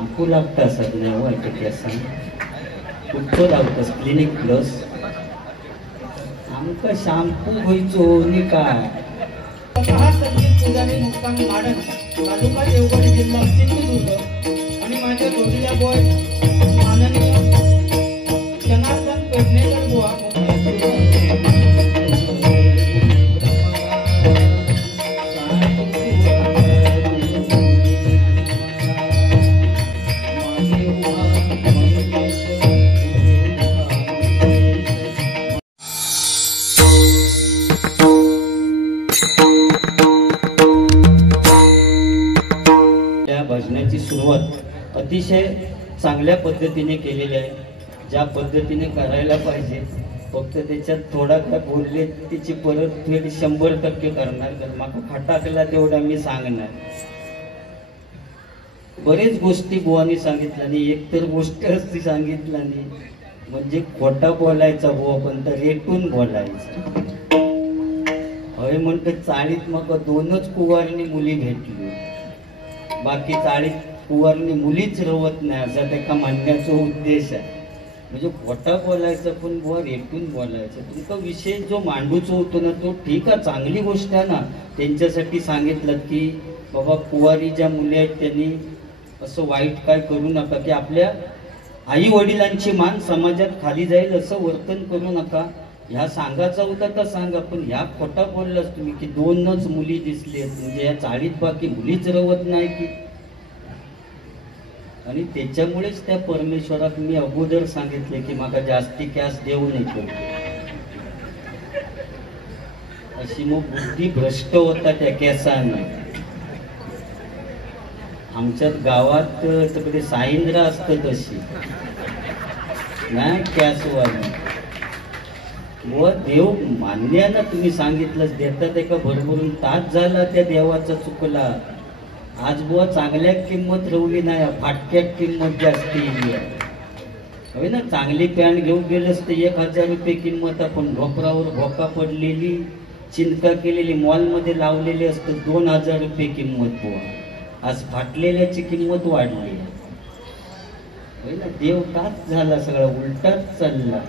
Shampoo लागता सध्या वाईट केसान कुठं लावतस क्लिनिक प्लस आमका शॅम्पू घ्यायचो नी काय संगीत पूजारी मुक्काम माडन तालुका देवगड जिल्हा सिंधुदुर्ग आणि माझ्या जोडीला बॉय माननीय जनार्दन पेडणेकर बुवा भजनाची सुरुवात अतिशय चांगल्या पद्धतीने केलेली आहे, ज्या पद्धतीने करायला पाहिजे. फक्त त्याच्यात थोडा काय बोलले त्याची परतफेड 100% करणार, कारण माका खटाकला तेवढा मी सांगणार. बरेच गोष्टी बुवानी सांगितल्या नाही, एक तर गोष्ट असती सांगितला नाही म्हणजे खोटा बोलायचा बुवा पण तर रेटून बोलायचं. हय म्हणतं चाळीत मग 2च कुवारणी मुली भेटली, बाकी चाळीत कुवारणी मुलीच रवत नाही असा त्याचा म्हणण्याचा उद्देश आहे. म्हणजे खोटा बोलायचं पण बुवा रेटून बोलायचं. तुमचा विषय जो मांडूचा होतो ना तो ठीक आहे, चांगली गोष्ट आहे ना. त्यांच्यासाठी सांगितलं की बाबा कुवारी ज्या मुली आहेत त्यांनी असं वाईट काय करू नका, की आपल्या आई वडिलांची मान समाजात खाली जाईल असं वर्तन करू नका. ह्या सांगायचा होता तर सांगा, पण ह्या खोटा बोललास तुम्ही की 2च मुली दिसलेत म्हणजे या चाळीत बाकी मुलीच रवत नाही की. आणि त्याच्यामुळेच त्या परमेश्वरात मी अगोदर सांगितले की मला जास्ती कॅस देऊ नये, अशी मग बुद्धी भ्रष्ट होता त्या कॅसाने. आमच्यात गावात तिकडे साईंद्रा असतं तशी नाही कॅसवाली. व देव मान्य ना तुम्ही सांगितलंच देतात एका भरभरून तास झाला त्या देवाचा चुकला. आज बुवा चांगल्या किंमत ठेवली नाही, फाटक्यात किंमत जास्ती हवे ना. चांगली पॅन्ट घेऊन गेलंच तर 1000 रुपये किंमत, आपण ढोपरावर भोका पडलेली चिंता केलेली मॉलमध्ये लावलेली असतं 2000 रुपये किंमत बुवा. आज फाटलेल्याची किंमत वाढली होय ना. देव ताच झाला, सगळा उलटाच चालला.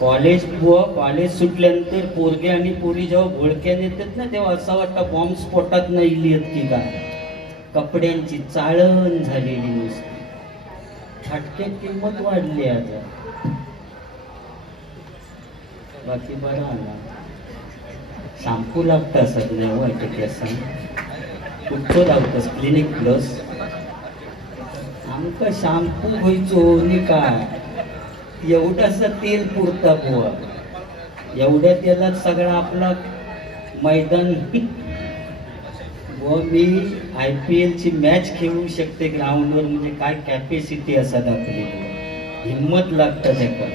कॉलेज सुटल्यानंतर पोरगे आणि पोरी जेव्हा घोळक्याने येतात ना तेव्हा असं वाटतं बॉम्ब स्फोटात नाही लिहित की काय. कपड्यांची चाळण झालेली नुसती, फाटक्यात किंमत वाढली आज. बाकी बरं आला शॅम्पू लागता सध्या वाईट केसान कुठं लावतस क्लिनिक प्लस आमका शॅम्पू घ्यायचो नी काय. एवढासा तेल पुरता बुवा, एवढ्या तेलात सगळा आपला मैदान बुवा. मी IPL ची मॅच खेळू शकते ग्राउंडवर, म्हणजे काय कॅपॅसिटी असतात आपली, हिंमत लागतात त्याला.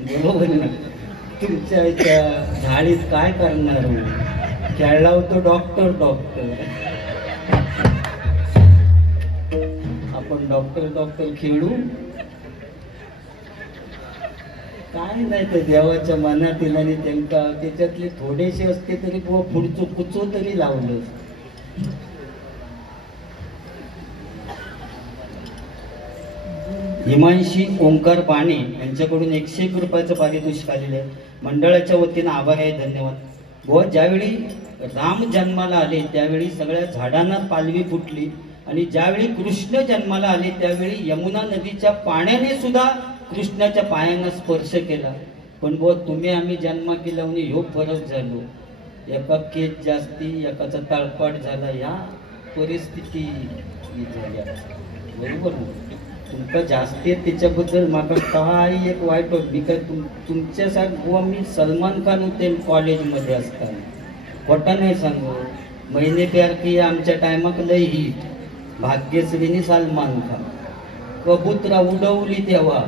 बरोबर ना. तुमच्या झाडीत काय करणार, खेळला होतो डॉक्टर. आपण डॉक्टर खेळू काय नाही. तर देवाच्या मनातील आणि त्यांना त्याच्यातले थोडेसे असते तरी बुवा पुढचं कुचो तरी लावलं. हिमांशी ओंकार पाणी यांच्याकडून 101 रुपयाचं पारितोषिक आलेलं आहे. मंडळाच्या वतीनं आभार आहे, धन्यवाद. बुवा ज्यावेळी राम जन्माला आले त्यावेळी सगळ्या झाडांना पालवी फुटली, आणि ज्यावेळी कृष्ण जन्माला आले त्यावेळी यमुना नदीच्या पाण्याने सुद्धा कृष्णाच्या पायांना स्पर्श केला. पण बुवा तुम्ही आम्ही जन्म केला म्हणजे ह्यो फरक झालो. एका केस जास्ती एकाचा तळपाट झाला, या परिस्थिती झाल्या. बरोबर ना. तुमका जास्ती त्याच्याबद्दल माका काही एक वाईट होत. मी काय तुमच्यासाठी बुवा मी सलमान खान होते कॉलेजमध्ये असताना, खोटा नाही सांगू. मैंने प्यार किया आमच्या टायमाक लय हिट, भाग्यश्रीनी सलमान खान. कबूतरा उडवली तेव्हा,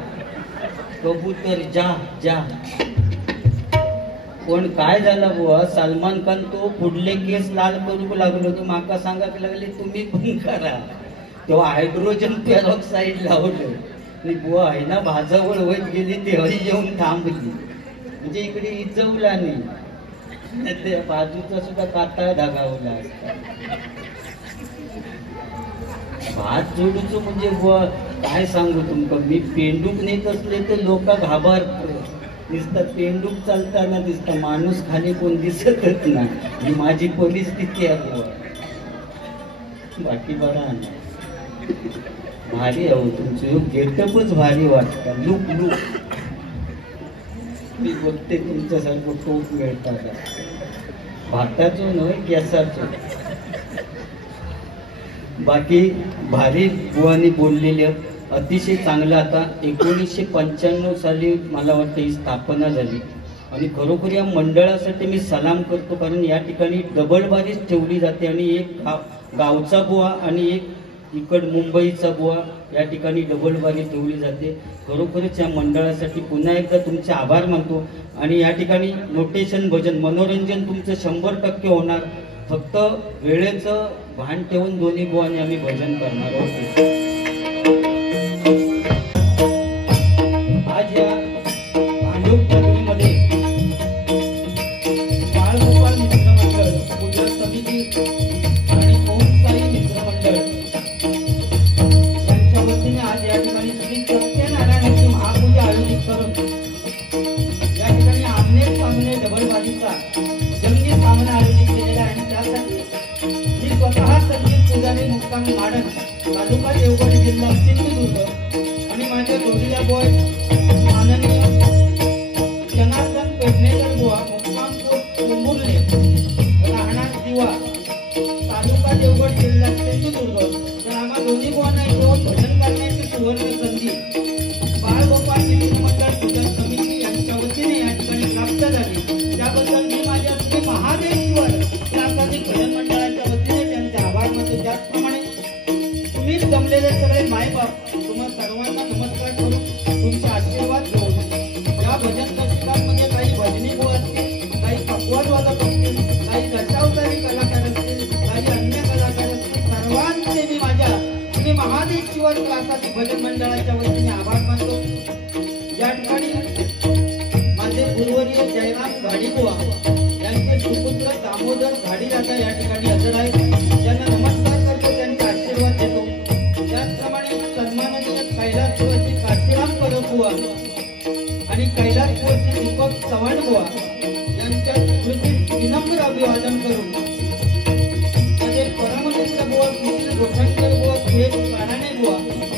कबूतर जा जा. पण काय झालं बुवा, सलमान खान तो पुढले केस लाल करू लागलो. तो माका सांगायला लागले तुम्ही पण करा. तेव्हा हायड्रोजन पेरॉक्साईड लावलं आणि बुवा आहे ना भाजावळ होत गेली, ते हरी येऊन थांबली. म्हणजे इकडे इजवला नाही, त्या बाजूचा सुद्धा काटा धागावला असता. भात जोडूचो म्हणजे काय सांगू तुमका, मी पेंडूक नेत असले तर लोक घाबरत दिसतात, पेंडूक चालताना दिसतं, माणूस खाली कोण दिसतच ना, ही माझी परिस्थिती आहे. बाकी बरा भारी आहे तुमचं गेटअपच भारी वाटतं, लुक लुक. मी बघते तुमच्यासारखं खूप मिळतात, भाताचं नव्हे गॅसाचं. बाकी भारी बुवानी बोललेले अतिशय चांगलं. आता 1995 साली मला वाटतं ही स्थापना झाली आणि खरोखर या मंडळासाठी मी सलाम करतो, कारण या ठिकाणी डबल बारीच ठेवली जाते आणि एक गावचा बुवा आणि एक इकड मुंबईचा बुवा या ठिकाणी डबल बारी ठेवली जाते. खरोखरच या मंडळासाठी पुन्हा एकदा तुमचे आभार मानतो. आणि या ठिकाणी नोटेशन भजन मनोरंजन तुमचं 100% होणार, फक्त वेळेचं भान ठेवून दोन्ही बुवाने आम्ही भजन करणार आहोत. आज या भांडूप नगरीमध्ये बाळगोपाळ मित्रमंडळ, पूजा समिती आणि ओम साई मित्रमंडळ यांच्या वतीने आज या ठिकाणी श्री सत्यनारायणाची महापूजा आयोजित करून या ठिकाणी आमने सामने डबल बाजीचा जंगी सामना आयोजित केलेला आहे. आणि त्यासाठी मी स्वतः संगीत पुजारी मुक्काम माडण, तालुका देवगड, जिल्हा सिंधुदुर्ग आणि माझ्या जोडीला बॉय माननीय जनार्दन पेडणेकर बुवा, मुक्काम मुरले, राहणार दिवा, तालुका देवगड, जिल्हा सिंधुदुर्ग. तर आम्हा दोन्ही बुवांना इथं भजन करण्याची सुवर्ण संधी बाळगोपाळ मित्रमंडळ पूजा समिती यांच्या वतीने या ठिकाणी प्राप्त झाली. त्याबद्दल मी माझ्या श्री महादेश्वर प्रासादिक भजन मंडळाच्या वतीने त्यांचे आभार मानतो. त्याचप्रमाणे तुम्ही जमलेले सगळे मायबाप तुम्हा सर्वांना नमस्कार करून तुमचे आशीर्वाद घेऊन या भजन कक्षामध्ये काही भजनी बुवा असतील, काही पकवाजवादक असतील, काही दशावतारी कलाकार असतील, काही अन्य कलाकार असतील, सर्वांचे मी माझ्या श्री महादेश्वर प्रासादिक भजन मंडळाच्या वतीने आभार मानतो. या ठिकाणी माझे गुरुवर्य जयराम घाडीबुवा यांचे सुपुत्र दामोदर घाडीदादा या ठिकाणी हजर आहेत. त्यांना नमस्कार करतो, त्यांचे आशीर्वाद देतो. त्याचप्रमाणे सन्माननीय कैलासपुरचे काशीराम परबुवा आणि कैलासपुरचे दीपक चव्हाण बुवा यांच्या स्मृतीस विनम्र अभिवादन करून माझे परमनिष्ठ बुवा सुशील गोठणकर बुवा, सुरेश कानाणे बुवा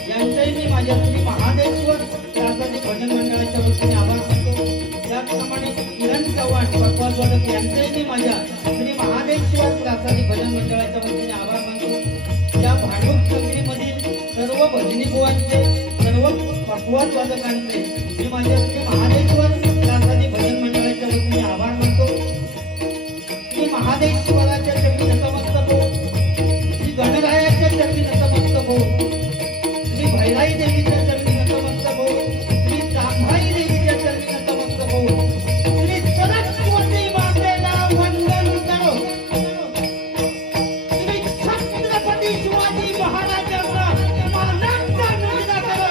यांचेही मी माझ्या श्री महादेश्वर प्रासादिक भजन मंडळाच्या वतीने आभार मानतो. त्याचप्रमाणे किरण चव्हाण पकवाजवादक यांचेही मी माझ्या श्री महादेश्वर प्रासादिक भजन मंडळाच्या वतीने आभार मानतो. या भांडूप नगरीमधील सर्व भजनी बुवांचे, सर्व पकवाजवादकांचे मी माझ्या श्री महादेश्वर प्रासादिक भजन मंडळाच्या वतीने आभार मानतो. श्री महादेश्वराच्या चरणी नतमस्तक हो, श्री गणरायाच्या चरणी नतमस्तक हो, श्री भैराई देवीच्या चरणी नतमस्तक हो, श्री जांभाई देवीच्या चरणी नतमस्तक हो, श्री सरस्वती मातेला वंदन करो, श्री छत्रपती शिवाजी महाराजांना मानाचा मुजरा करो.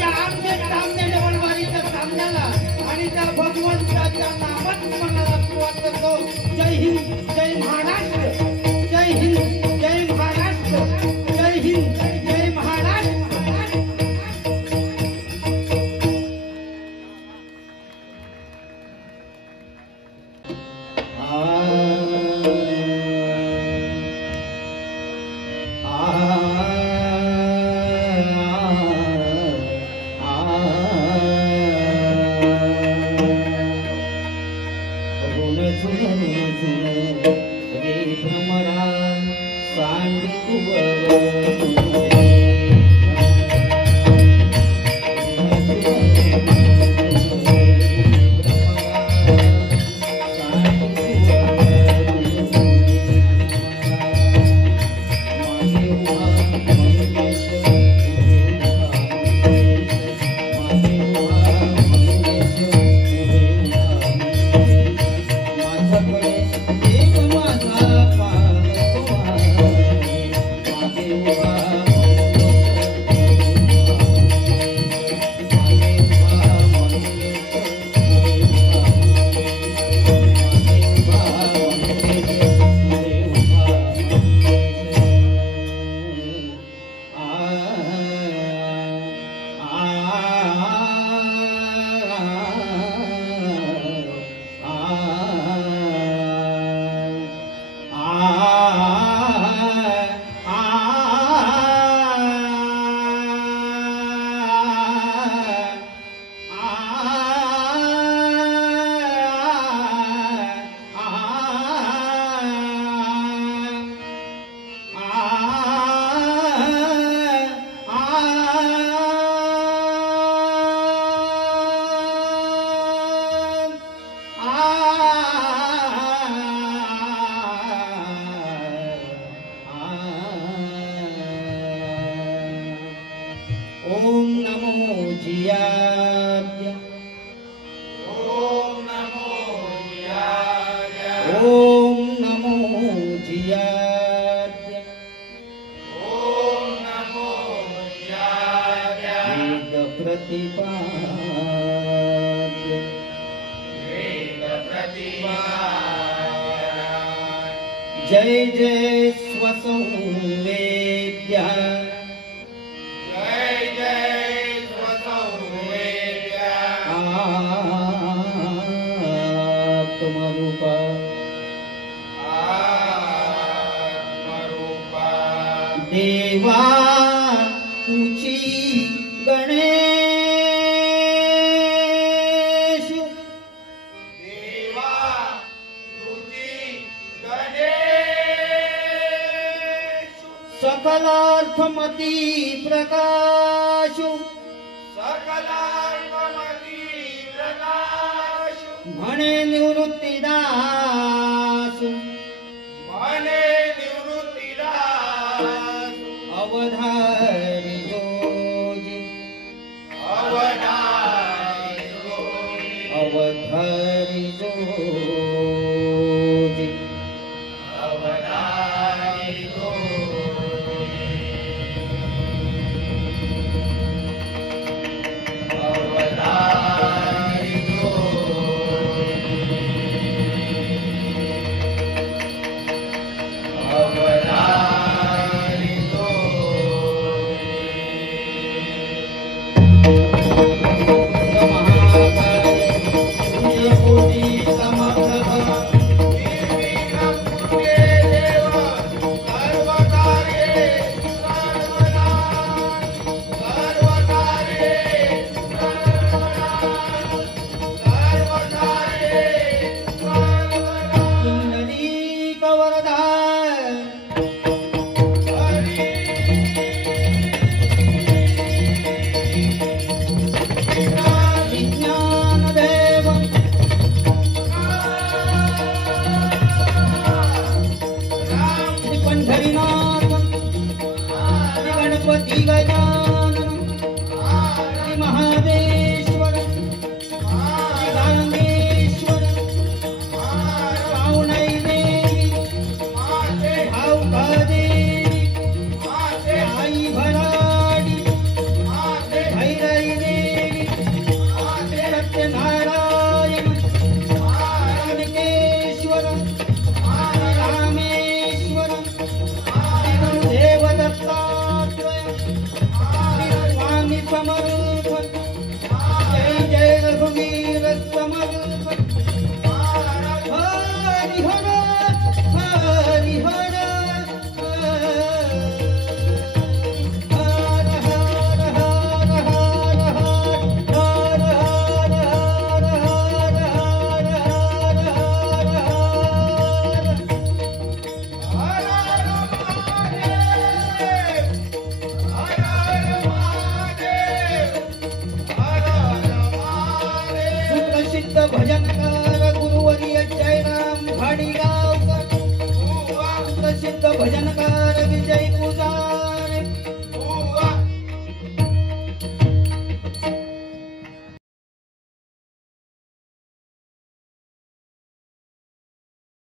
या आमने सामने डबलबारीच्या सामन्याला आणि त्या भगवंताच्या नामात मनाला सुरुवात करतो. जय हिंद, जय महाराष्ट्र, जय हिंद, जय महाराष्ट्र, जय हिंद, जय महाराष्ट्र. ओम नमो जियाद्य ओम नमो जियाय ओम नमो जियाद्य ओम नमो जियाय वेद प्रतिपाद्य वेद प्रतिपाद्य जय जय स्वसंवेद्य जय जय स्वसंवेद्य आत्मरूप आत्मरूपा देवा तुझी गणेश देवा तुझी गणेश सकलार्थमती प्रकाश सकलार्थमती प्रकाश म्हणे निवृत्तीदास मने निवृत्तीदास अवधारी जोजी अवधारी जोगी अवधारी जोजी अवधारी जोगी अवधारी जोगी अवधारी गणपती गजानन श्री महादेश्वर श्री गांगेश्वर पावनाई देवी भावका देवी आई भराडी भैरई देवी सत्यनारायण नानकेश्वर रामेश्वर देवदत्तात्रय स्वामी समर्थ जय जय रघुवीर समर्थ हरिहर हरिहर हर हर हर हर हर सुप्रसिद्ध भजन